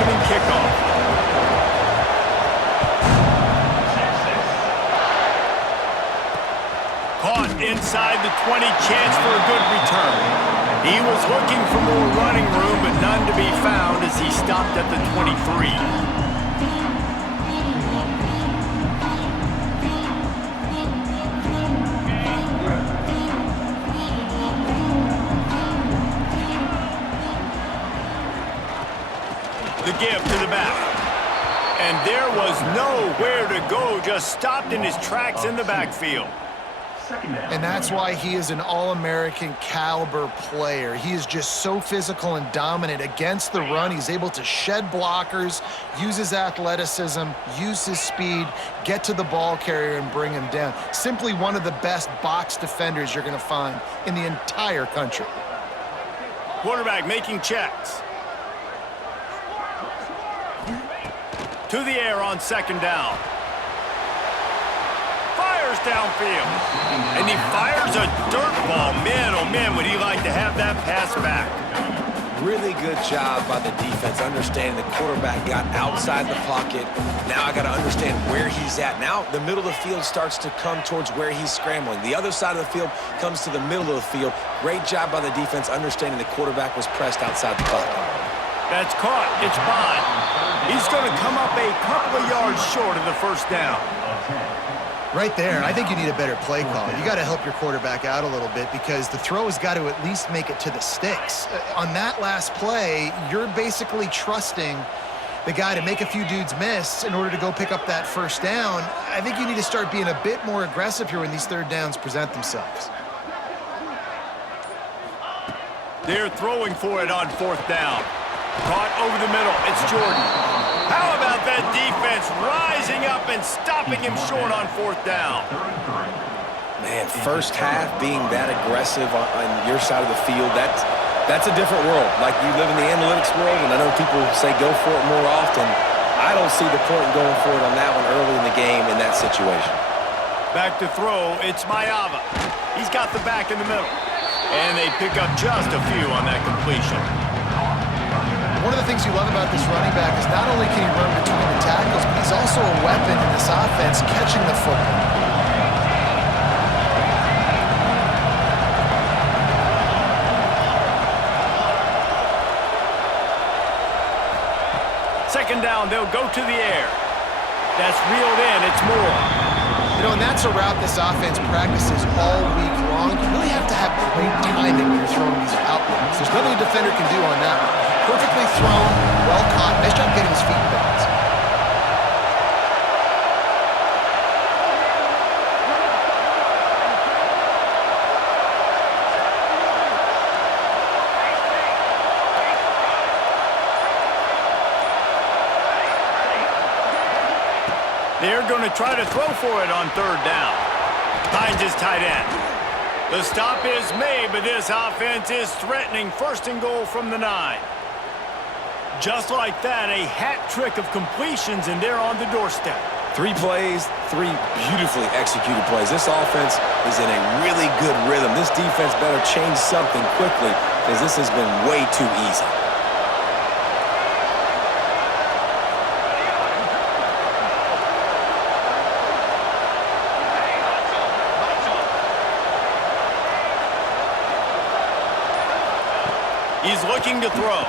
opening kickoff. Caught inside the 20, chance for a good return. He was looking for more running room, but none to be found as he stopped at the 23. The give to the back. And there was nowhere to go, just stopped in his tracks in the backfield. And that's why he is an All-American caliber player. He is just so physical and dominant against the run. He's able to shed blockers, use his athleticism, use his speed, get to the ball carrier and bring him down. Simply one of the best box defenders you're going to find in the entire country. Quarterback making checks. To the air on second down. Fires downfield. And he fires a dirt ball. Man, oh man, would he like to have that pass back. Really good job by the defense, understanding the quarterback got outside the pocket. Now I got to understand where he's at. Now the middle of the field starts to come towards where he's scrambling. The other side of the field comes to the middle of the field. Great job by the defense, understanding the quarterback was pressed outside the pocket. That's caught. It's Bond. He's going to come up a couple of yards short of the first down. Right there, I think you need a better play call. You got to help your quarterback out a little bit because the throw has got to at least make it to the sticks. On that last play, you're basically trusting the guy to make a few dudes miss in order to go pick up that first down. I think you need to start being a bit more aggressive here when these third downs present themselves. They're throwing for it on fourth down. Caught over the middle. It's Jordan. How about that defense rising up and stopping him short on fourth down? Man, first half being that aggressive on your side of the field, that's a different world. Like, you live in the analytics world, and I know people say go for it more often. I don't see the point in going for it on that one early in the game in that situation. Back to throw, it's Mayava. He's got the back in the middle. And they pick up just a few on that completion. One of the things you love about this running back is not only can he run between the tackles, but he's also a weapon in this offense catching the football. Second down, they'll go to the air. That's reeled in, it's Moore. You know, and that's a route this offense practices all week long. You really have to have great timing when you're throwing these outlets. There's nothing a defender can do on that one. Perfectly thrown, well caught. Nice job getting his feet in bounds. They're going to try to throw for it on third down. Finds his tight end. The stop is made, but this offense is threatening first and goal from the 9. Just like that, a hat trick of completions, and they're on the doorstep. 3 plays, 3 beautifully executed plays. This offense is in a really good rhythm. This defense better change something quickly because this has been way too easy. He's looking to throw.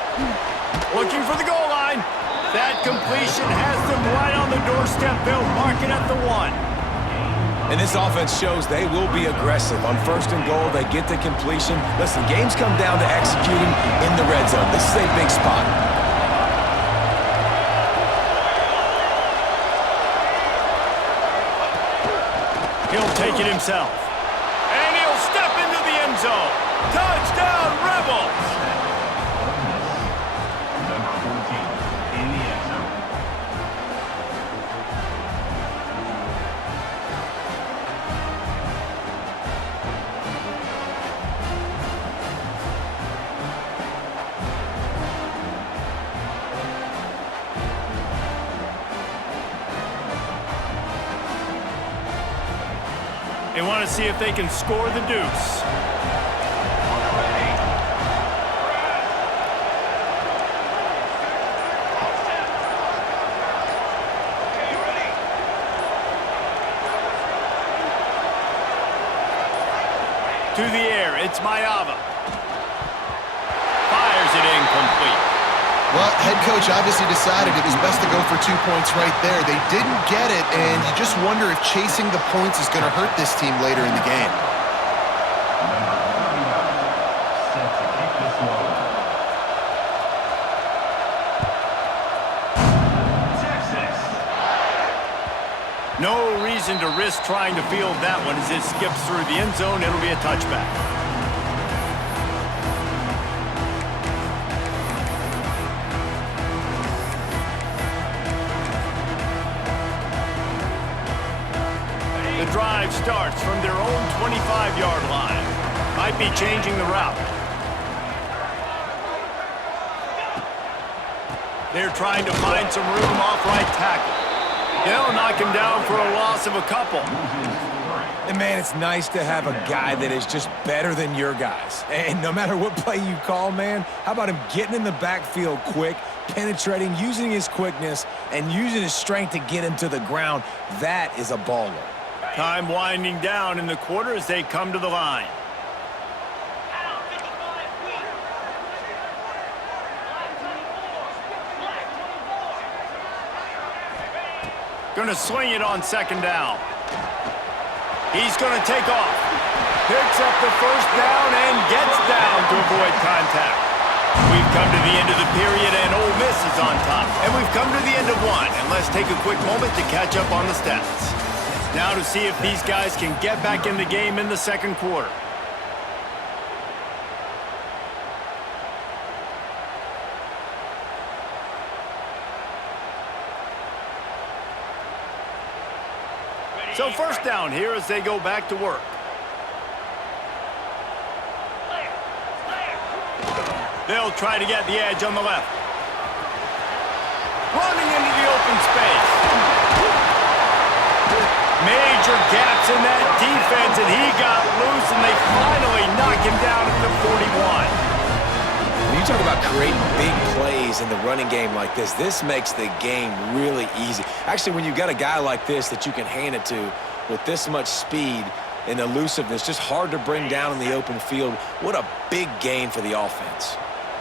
Looking for the goal line. That completion has them right on the doorstep. They'll mark it at the 1. And this offense shows they will be aggressive. On first and goal, they get the completion. Listen, games come down to executing in the red zone. This is a big spot. He'll take it himself. And he'll step into the end zone. Touchdown, Rebels! They want to see if they can score the deuce. To the air, it's Mayava. Fires it incomplete. Well, head coach obviously decided it was best to go for 2 points right there. They didn't get it, and you just wonder if chasing the points is going to hurt this team later in the game. No reason to risk trying to field that one as it skips through the end zone. It'll be a touchback. The drive starts from their own 25-yard line. Might be changing the route. They're trying to find some room off right tackle. They'll knock him down for a loss of a couple. And, man, it's nice to have a guy that is just better than your guys. And no matter what play you call, man, how about him getting in the backfield quick, penetrating, using his quickness, and using his strength to get him to the ground? That is a baller. Time winding down in the quarter as they come to the line. Gonna swing it on second down. He's gonna take off. Picks up the first down and gets down to avoid contact. We've come to the end of the period and Ole Miss is on top. And we've come to the end of one. And let's take a quick moment to catch up on the stats. Now to see if these guys can get back in the game in the second quarter. So first down here as they go back to work. They'll try to get the edge on the left. Running into the open space. Major gaps in that defense, and he got loose, and they finally knock him down at the 41. When you talk about creating big plays in the running game like this makes the game really easy. Actually, when you've got a guy like this that you can hand it to with this much speed and elusiveness, just hard to bring down in the open field, what a big gain for the offense.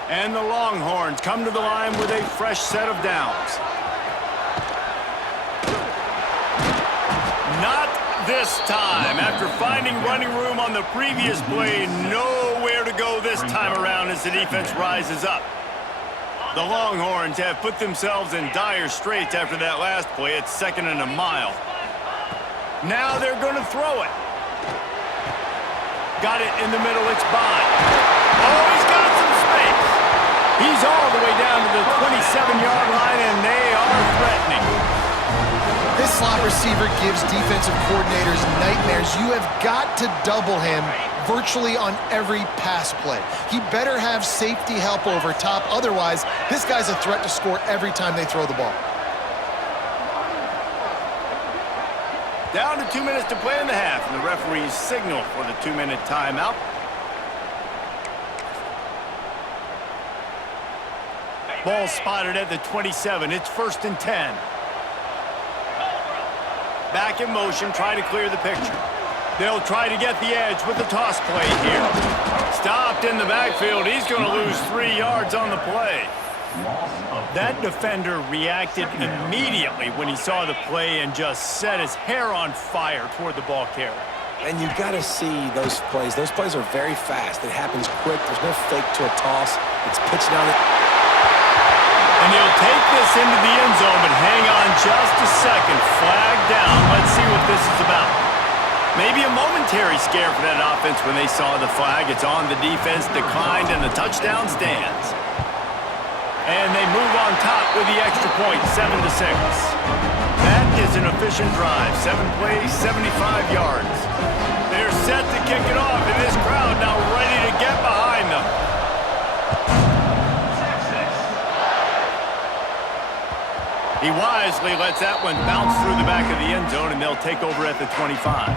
And the Longhorns come to the line with a fresh set of downs. Not this time. After finding running room on the previous play, nowhere to go this time around as the defense rises up. The Longhorns have put themselves in dire straits after that last play. It's 2nd and a mile. Now they're going to throw it. Got it in the middle. It's Bond. Oh, he's got some space. He's all the way down to the 27-yard line, and they are threatening. This slot receiver gives defensive coordinators nightmares. You have got to double him virtually on every pass play. He better have safety help over top. Otherwise, this guy's a threat to score every time they throw the ball. Down to 2 minutes to play in the half, and the referees signal for the 2-minute timeout. Ball spotted at the 27. It's 1st and 10. Back in motion, try to clear the picture. They'll try to get the edge with the toss play here. Stopped in the backfield. He's going to lose 3 yards on the play. That defender reacted immediately when he saw the play and just set his hair on fire toward the ball carrier. And you got to see those plays. Those plays are very fast. It happens quick. There's no fake to a toss. It's pitched down. And he'll take this into the end zone, but hang on just a second. Flag down. Let's see what this is about. Maybe a momentary scare for that offense when they saw the flag. It's on the defense, declined, and the touchdown stands. And they move on top with the extra point, 7-6. That is an efficient drive. 7 plays, 75 yards. They're set to kick it off, and this crowd now ready to get behind them. He wisely lets that one bounce through the back of the end zone, and they'll take over at the 25.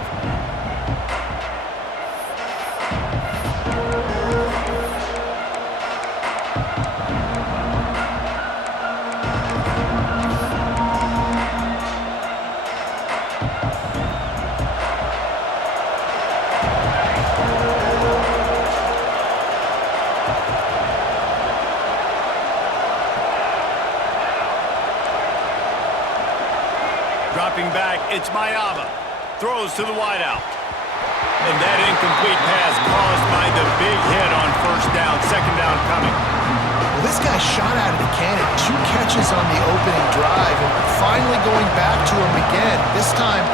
Dropping back, it's Mayava. Throws to the wideout. And that incomplete pass caused by the big hit on first down. Second down coming. Well, this guy shot out of the cannon. 2 catches on the opening drive, and finally going back to him again. This time,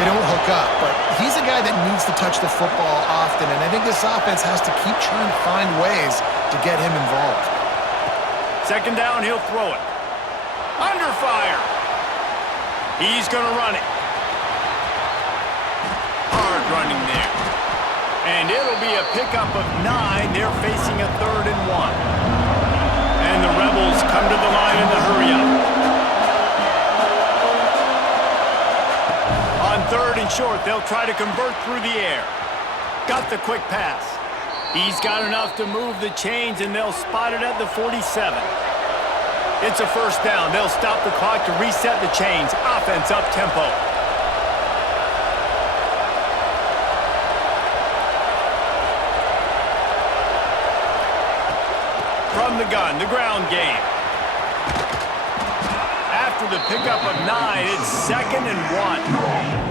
they don't hook up, but he's a guy that needs to touch the football often, and I think this offense has to keep trying to find ways to get him involved. Second down, he'll throw it. Under fire. He's going to run it. Hard running there. And it'll be a pickup of 9. They're facing a 3rd and 1. And the Rebels come to the line in the hurry-up. On 3rd and short, they'll try to convert through the air. Got the quick pass. He's got enough to move the chains, and they'll spot it at the 47. It's a first down. They'll stop the clock to reset the chains. Offense up tempo. From the gun, the ground game. After the pickup of 9, it's 2nd and 1.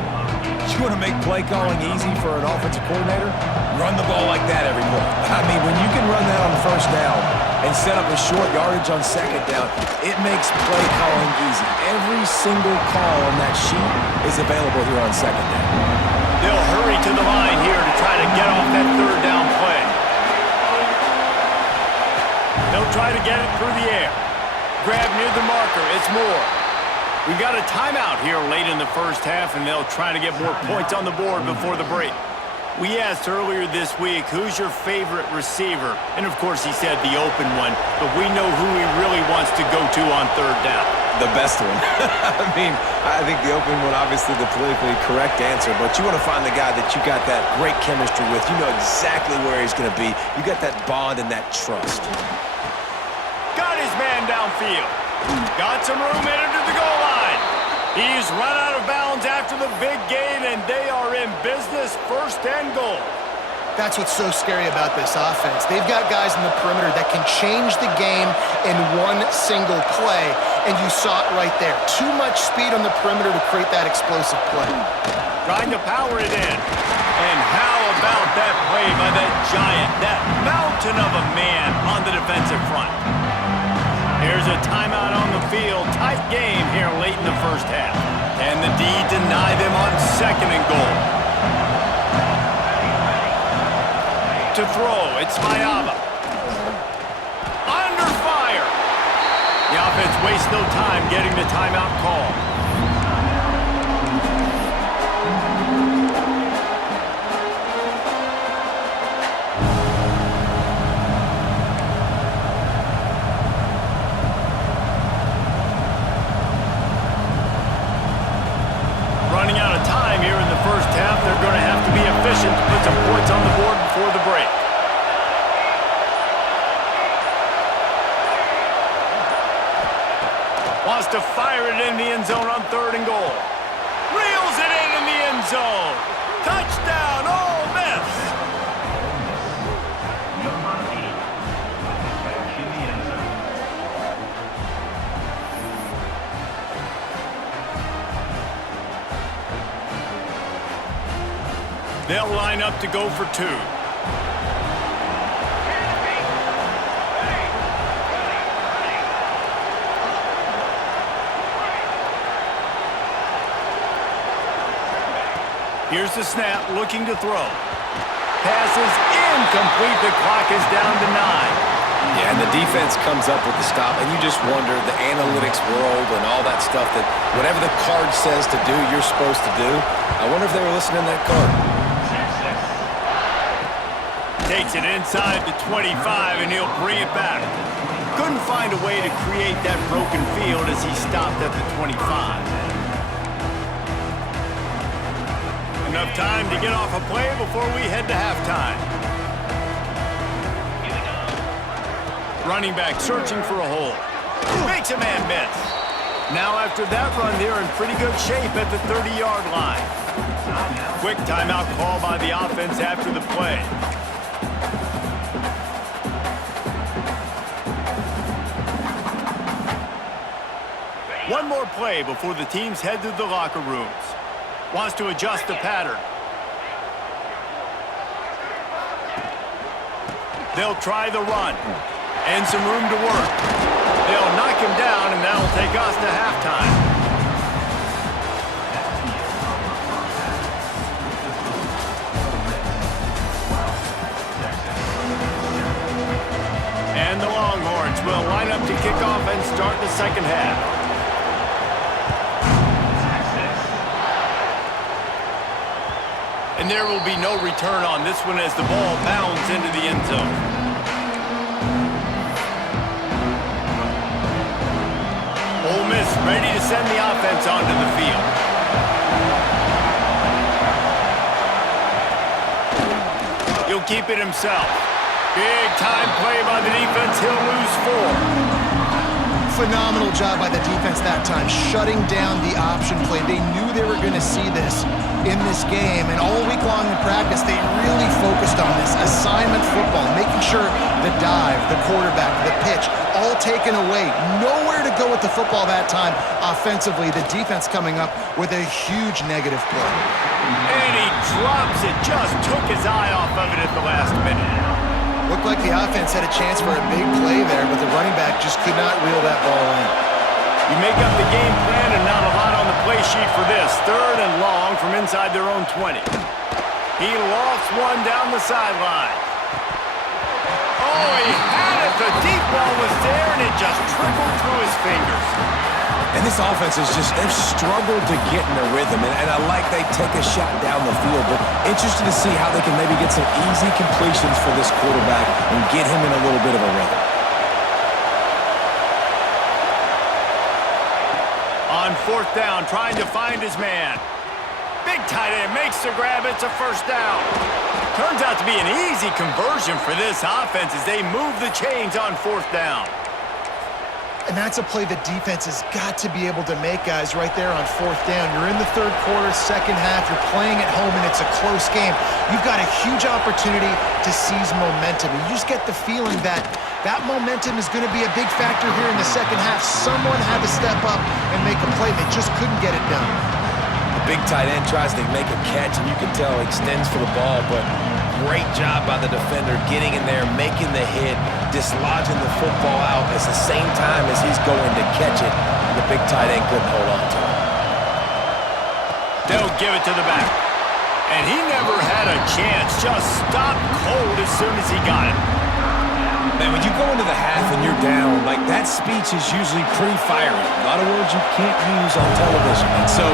You want to make play calling easy for an offensive coordinator? Run the ball like that every play. I mean, when you can run that on first down and set up a short yardage on second down, it makes play calling easy. Every single call on that sheet is available here on second down. They'll hurry to the line here to try to get off that 3rd down play. They'll try to get it through the air. Grab near the marker. It's Moore. We've got a timeout here late in the first half, and they'll try to get more points on the board before the break. We asked earlier this week, who's your favorite receiver? And, of course, he said the open one, but we know who he really wants to go to on 3rd down. The best one. I mean, I think the open one, obviously the politically correct answer, but you want to find the guy that you got that great chemistry with. You know exactly where he's going to be. You got that bond and that trust. Got his man downfield. Got some room headed to the goal line. He's run out of bounds after the big gain, and they are in business, 1st and goal. That's what's so scary about this offense. They've got guys in the perimeter that can change the game in one single play, and you saw it right there. Too much speed on the perimeter to create that explosive play. Trying to power it in. And how about that play by that giant, that mountain of a man on the defensive front? Here's a timeout on the field. Tight game here late in the first half. And the D deny them on 2nd and goal. To throw, it's Mayava. Under fire. The offense wastes no time getting the timeout call. Running out of time here in the first half. They're going to have to be efficient to put some points on the board before the break. Wants to fire it in the end zone on 3rd and goal. Reels it in the end zone. Touchdown, Ole Miss. They'll line up to go for 2. Here's the snap, looking to throw. Pass is incomplete. The clock is down to 9. Yeah, and the defense comes up with the stop, and you just wonder, the analytics world and all that stuff, that whatever the card says to do, you're supposed to do. I wonder if they were listening to that card. Takes it inside the 25, and he'll bring it back. Couldn't find a way to create that broken field as he stopped at the 25. Enough time to get off a play before we head to halftime. Running back searching for a hole. Makes a man miss. Now after that run, they're in pretty good shape at the 30-yard line. Quick timeout call by the offense after the play. more play before the teams head to the locker rooms. Wants to adjust the pattern. They'll try the run. And some room to work. They'll knock him down, and that'll take us to halftime. And the Longhorns will line up to kick off and start the second half. And there will be no return on this one as the ball bounds into the end zone. Ole Miss ready to send the offense onto the field. He'll keep it himself. Big time play by the defense. He'll lose 4. Phenomenal job by the defense that time, shutting down the option play. They knew they were going to see this in this game, and all week long in practice, they really focused on this assignment football, making sure the dive, the quarterback, the pitch, all taken away. Nowhere to go with the football that time offensively. The defense coming up with a huge negative play. And he drops it, just took his eye off of it at the last minute. Looked like the offense had a chance for a big play there, but the running back just could not reel that ball in. You make up the game plan and not a lot on the play sheet for this. 3rd and long from inside their own 20. He lofts one down the sideline. Oh, he had it. The deep ball was there, and it just trickled through his fingers. And this offense is just, they've struggled to get in a rhythm, and I like they take a shot down the field, but interested to see how they can maybe get some easy completions for this quarterback and get him in a little bit of a rhythm. On 4th down, trying to find his man. Big tight end makes the grab. It's a 1st down. Turns out to be an easy conversion for this offense as they move the chains on 4th down. And that's a play the defense has got to be able to make, guys, right there on 4th down. You're in the 3rd quarter, second half. You're playing at home, and it's a close game. You've got a huge opportunity to seize momentum. And you just get the feeling that that momentum is going to be a big factor here in the second half. Someone had to step up and make a play. They just couldn't get it done. The big tight end tries to make a catch, and you can tell he extends for the ball, but great job by the defender getting in there, making the hit, dislodging the football out at the same time as he's going to catch it, and the big tight end couldn't hold on to it. They'll give it to the back. And he never had a chance, just stopped cold as soon as he got it. Man, when you go into the half and you're down, like that speech is usually pretty fiery. A lot of words you can't use on television. And so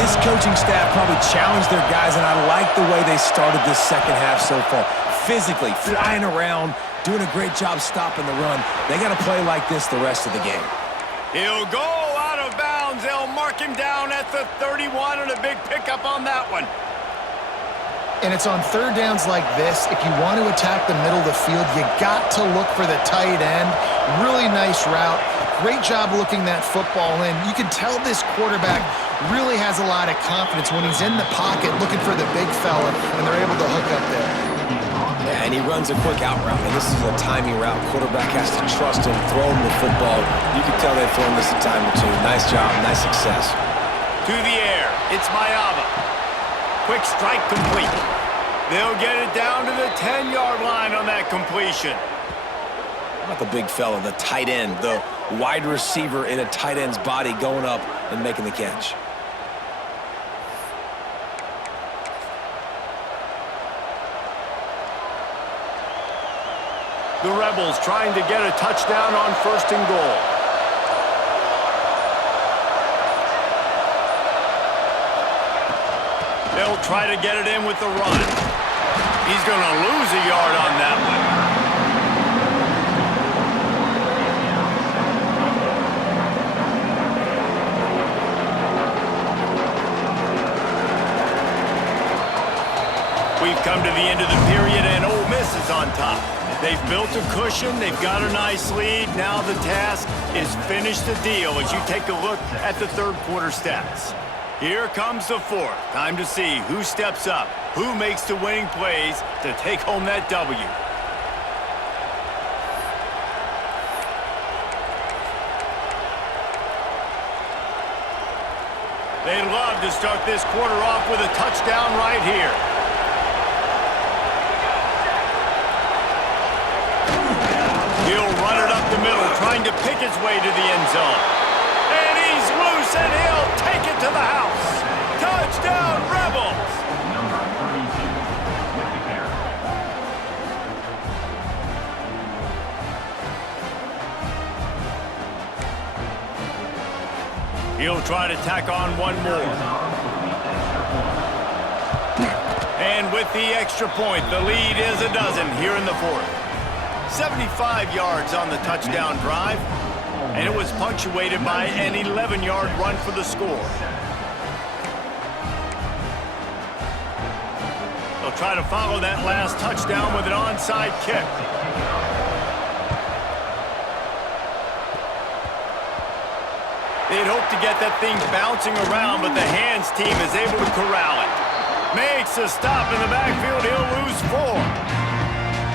this coaching staff probably challenged their guys, and I like the way they started this second half so far. Physically, flying around, doing a great job stopping the run. They got to play like this the rest of the game. He'll go out of bounds. They'll mark him down at the 31, and a big pickup on that one. And it's on 3rd downs like this. If you want to attack the middle of the field, you got to look for the tight end. Really nice route. Great job looking that football in. You can tell this quarterback really has a lot of confidence when he's in the pocket looking for the big fella, and they're able to hook up there. Yeah, and he runs a quick out route, and this is a timing route. Quarterback has to trust him, throw him the football. You can tell they've thrown this a time or two. Nice job, nice success. To the air, it's Mayava. Quick strike complete. They'll get it down to the 10-yard line on that completion. How about the big fella, the tight end, the wide receiver in a tight end's body going up and making the catch. The Rebels trying to get a touchdown on 1st and goal. They'll try to get it in with the run. He's going to lose a yard on that one. We've come to the end of the period, and Ole Miss is on top. They've built a cushion. They've got a nice lead. Now the task is finish the deal as you take a look at the 3rd quarter stats. Here comes the 4th. Time to see who steps up, who makes the winning plays to take home that W. They'd love to start this quarter off with a touchdown right here. He'll run it up the middle, trying to pick his way to the end zone. And he's loose, and he'll take it to the house. Touchdown, Rebels! He'll try to tack on one more. And with the extra point, the lead is a dozen here in the fourth. 75 yards on the touchdown drive, and it was punctuated by an 11-yard run for the score. They'll try to follow that last touchdown with an onside kick. They'd hope to get that thing bouncing around, but the hands team is able to corral it. Makes a stop in the backfield. He'll lose 4.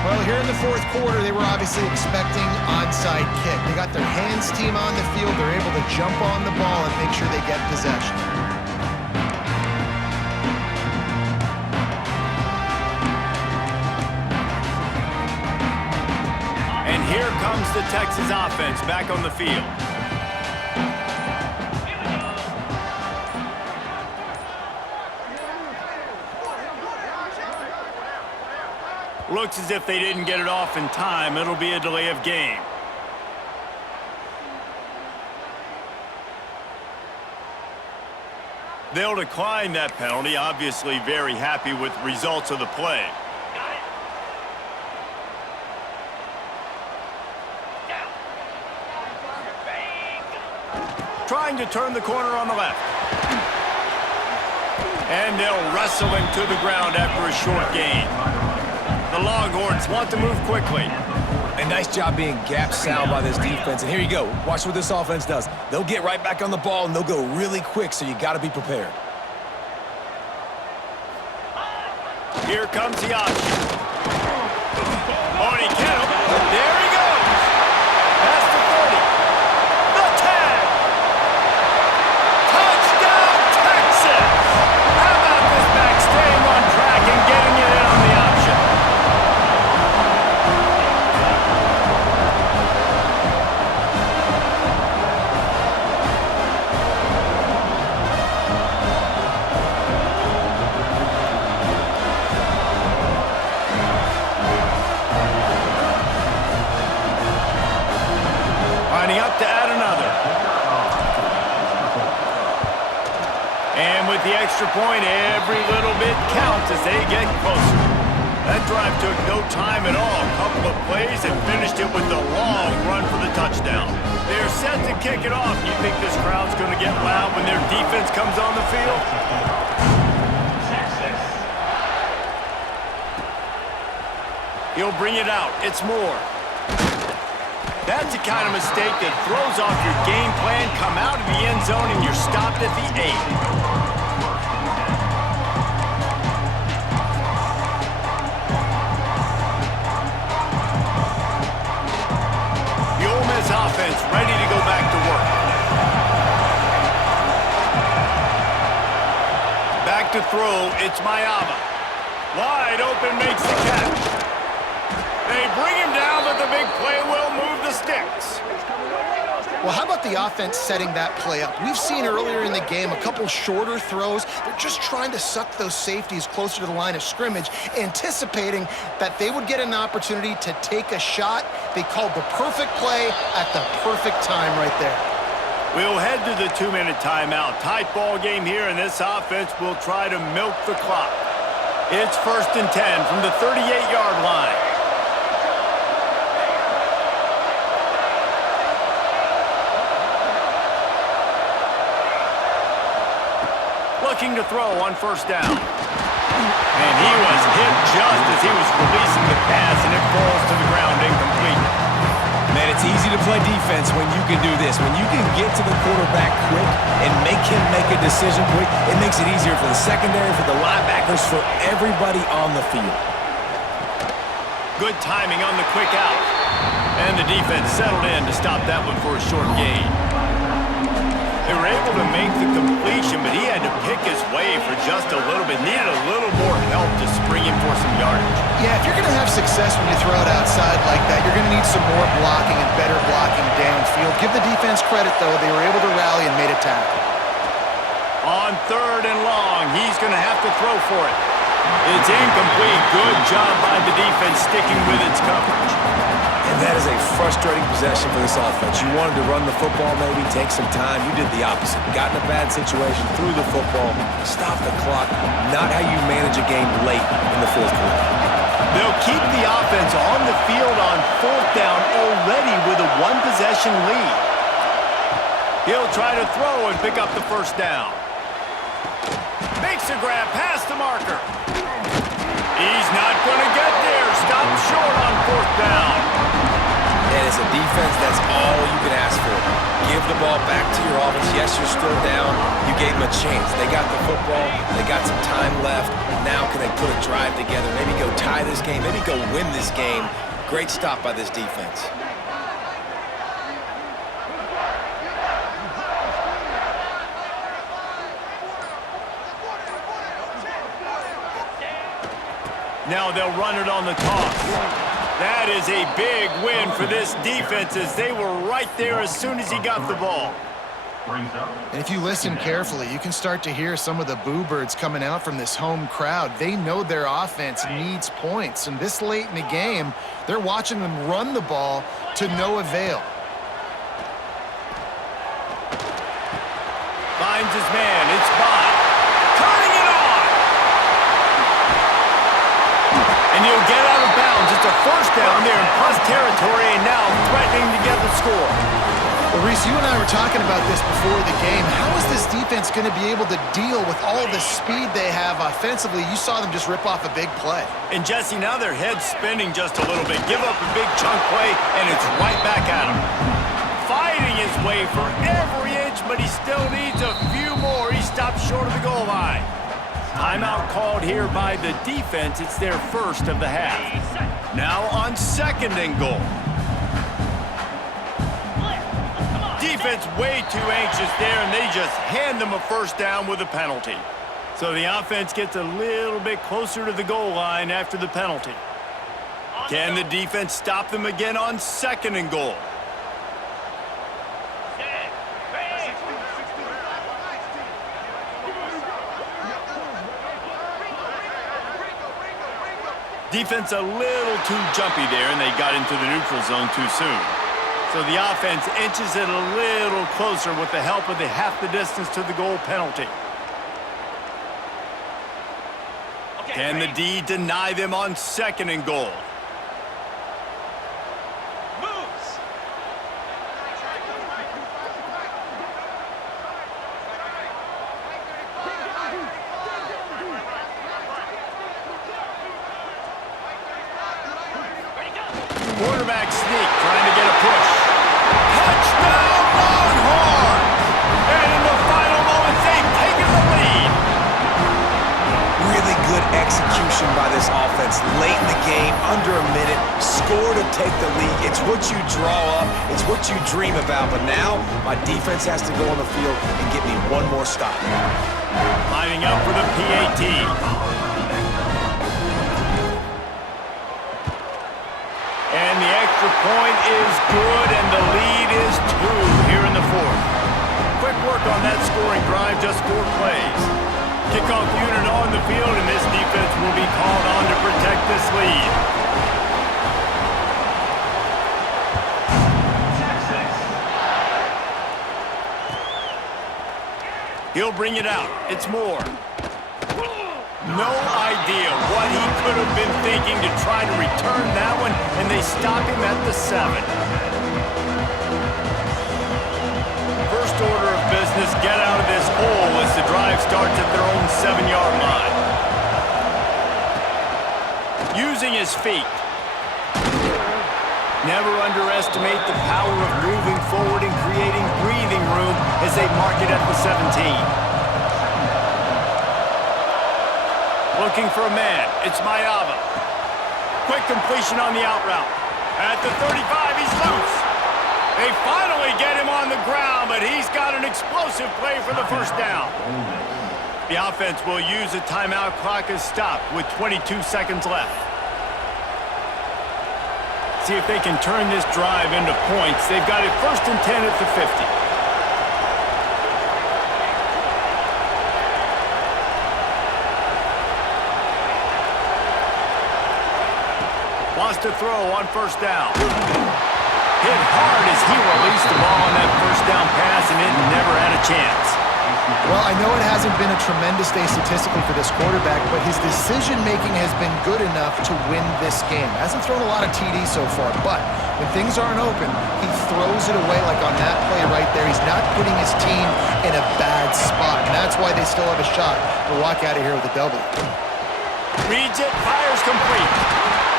Well, here in the fourth quarter, they were obviously expecting onside kick. They got their hands team on the field. They're able to jump on the ball and make sure they get possession. And here comes the Texas offense back on the field. Looks as if they didn't get it off in time. It'll be a delay of game. They'll decline that penalty, obviously very happy with the results of the play. Trying to turn the corner on the left. And they'll wrestle him to the ground after a short gain. The Longhorns want to move quickly. A nice job being gap sound by this defense. And here you go. Watch what this offense does. They'll get right back on the ball, and they'll go really quick, so you got to be prepared. Here comes the option. Oh, and he get him. There he goes. That's the 30. The 10. Touchdown, Texas. How about this back staying on track and getting it in on the option? Lining up to add another. And with the extra point, every little bit counts as they get closer. That drive took no time at all. A couple of plays and finished it with a long run for the touchdown. They're set to kick it off. You think this crowd's going to get loud when their defense comes on the field? He'll bring it out. It's Moore. That's the kind of mistake that throws off your game plan. Come out of the end zone and you're stopped at the 8. The Ole Miss offense ready to go back to work. Back to throw, it's Mayava. Wide open, makes the catch. They bring him down, but the big play will move the sticks. Well, how about the offense setting that play up? We've seen earlier in the game a couple shorter throws. They're just trying to suck those safeties closer to the line of scrimmage, anticipating that they would get an opportunity to take a shot. They called the perfect play at the perfect time right there. We'll head to the 2-minute timeout. Tight ball game here, and this offense will try to milk the clock. It's 1st and 10 from the 38-yard line. Looking to throw on 1st down. And he was hit just as he was releasing the pass, and it falls to the ground incomplete. Man, it's easy to play defense when you can do this. When you can get to the quarterback quick and make him make a decision quick, it makes it easier for the secondary, for the linebackers, for everybody on the field. Good timing on the quick out. And the defense settled in to stop that one for a short gain. They were able to make the completion, but he had to pick his way for just a little bit. Needed a little more help to spring him for some yardage. Yeah, if you're going to have success when you throw it outside like that, you're going to need some more blocking and better blocking downfield. Give the defense credit, though. They were able to rally and made a tackle. On 3rd and long, he's going to have to throw for it. It's incomplete. Good job by the defense sticking with its coverage. And that is a frustrating possession for this offense. You wanted to run the football, maybe take some time. You did the opposite. Got in a bad situation, threw the football, stopped the clock. Not how you manage a game late in the 4th quarter. They'll keep the offense on the field on 4th down already with a one-possession lead. He'll try to throw and pick up the 1st down. Makes a grab past the marker. He's not going to get there. Stop short on 4th down. And as a defense, that's all you can ask for. Give the ball back to your offense. Yes, you're still down. You gave them a chance. They got the football. They got some time left. Now can they put a drive together? Maybe go tie this game. Maybe go win this game. Great stop by this defense. Now they'll run it on the toss. That is a big win for this defense as they were right there as soon as he got the ball. And if you listen carefully, you can start to hear some of the boo birds coming out from this home crowd. They know their offense needs points, and this late in the game, they're watching them run the ball to no avail. Finds his man. It's Bond. Turning it on. And he'll get out of bounds. It's a 1st down there in plus territory and now threatening to get the score. Well, Reese, you and I were talking about this before the game. How is this defense going to be able to deal with all the speed they have offensively? You saw them just rip off a big play. And Jesse, now their head's spinning just a little bit. Give up a big chunk play, and it's right back at him. Fighting his way for every inch, but he still needs a few more. He stopped short of the goal line. Timeout called here by the defense. It's their 1st of the half. Now on 2nd and goal. Defense way too anxious there, and they just hand them a 1st down with a penalty. So the offense gets a little bit closer to the goal line after the penalty. Can the defense stop them again on 2nd and goal? Defense a little too jumpy there, and they got into the neutral zone too soon. So the offense inches it a little closer with the help of the half the distance to the goal penalty. Can the D deny them on 2nd and goal? Quarterback sneak, trying to get a push. Touchdown, Longhorns! And in the final moments, they've taken the lead. Really good execution by this offense. Late in the game, under a minute, score to take the lead. It's what you draw up. It's what you dream about. But now, my defense has to go on the field and get me one more stop. Lining up for the PAT. And the extra point is good, and the lead is 2 here in the 4th. Quick work on that scoring drive, just 4 plays. Kickoff unit on the field, and this defense will be called on to protect this lead. He'll bring it out. It's Moore. No idea what he could have been thinking to try to return that one, and they stop him at the 7. First order of business, get out of this hole as the drive starts at their own 7-yard line. Using his feet. Never underestimate the power of moving forward and creating breathing room as they mark it at the 17. Looking for a man. It's Mayava. Quick completion on the out route. At the 35, he's loose. They finally get him on the ground, but he's got an explosive play for the first down. The offense will use a timeout. Clock is stopped with 22 seconds left. See if they can turn this drive into points. They've got it 1st and 10 at the 50. Wants to throw on 1st down. Hit hard as he released the ball on that 1st down pass, and it never had a chance. Well, I know it hasn't been a tremendous day statistically for this quarterback, but his decision-making has been good enough to win this game. Hasn't thrown a lot of TDs so far, but when things aren't open, he throws it away like on that play right there. He's not putting his team in a bad spot, and that's why they still have a shot to walk out of here with a W. Reads it, fires complete.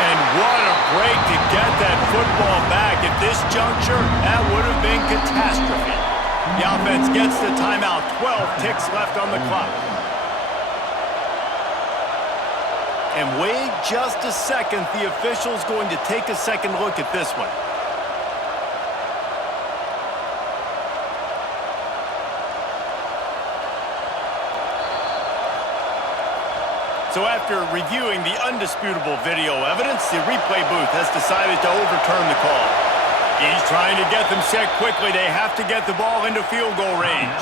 And what a break to get that football back. At this juncture, that would have been catastrophe. The offense gets the timeout. 12 ticks left on the clock. And wait just a second. The official's going to take a second look at this one. So after reviewing the undisputable video evidence, the replay booth has decided to overturn the call. He's trying to get them set quickly. They have to get the ball into field goal range.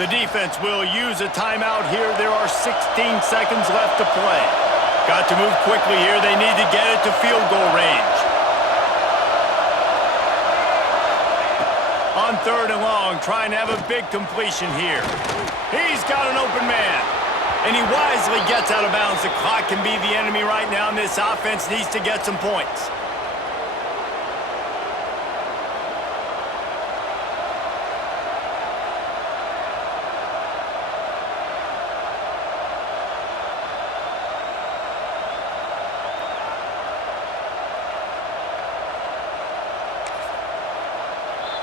The defense will use a timeout here. There are 16 seconds left to play. Got to move quickly here. They need to get it to field goal range. On 3rd and long, trying to have a big completion here. He's got an open man. And he wisely gets out of bounds. The clock can be the enemy right now, and this offense needs to get some points.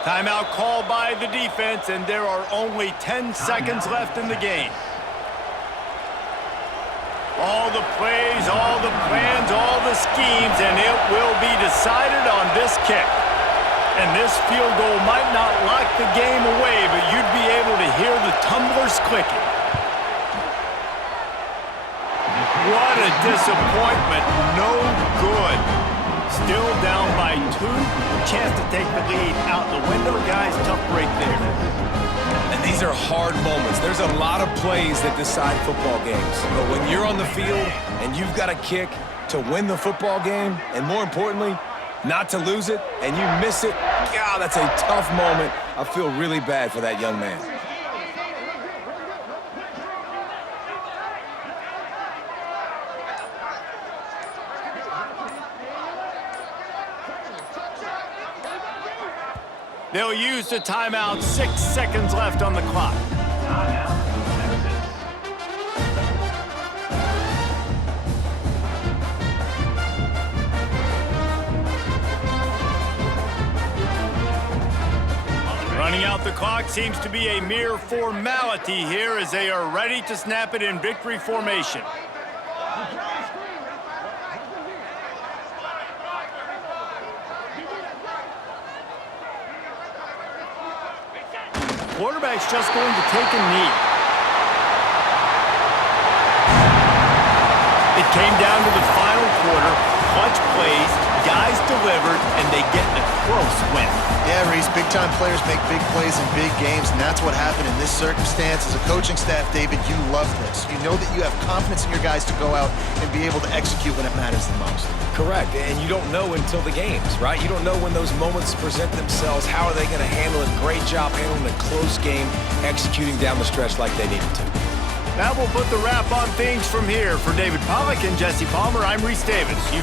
Timeout called by the defense, and there are only 10 seconds left in the game. All the plays, all the plans, all the schemes, and it will be decided on this kick. And this field goal might not lock the game away, but you'd be able to hear the tumblers clicking. What a disappointment. No good. Still down by 2. Chance to take the lead out the window. Guys, tough break there. And these are hard moments. There's a lot of plays that decide football games. But when you're on the field and you've got a kick to win the football game, and more importantly, not to lose it, and you miss it, God, that's a tough moment. I feel really bad for that young man. They'll use the timeout. 6 seconds left on the clock. Running out the clock seems to be a mere formality here as they are ready to snap it in victory formation. Quarterback's just going to take a knee. It came down to the final quarter. Clutch plays, guys delivered, and they get a close win. Yeah, Reese, big-time players make big plays in big games, and that's what happened in this circumstance. As a coaching staff, David, you love this. You know that you have confidence in your guys to go out and be able to execute when it matters the most. Correct, and you don't know until the games, right? You don't know when those moments present themselves. How are they going to handle it? Great job handling a close game, executing down the stretch like they needed to. That will put the wrap on things from here. For David Pollack and Jesse Palmer, I'm Reese Davis. You've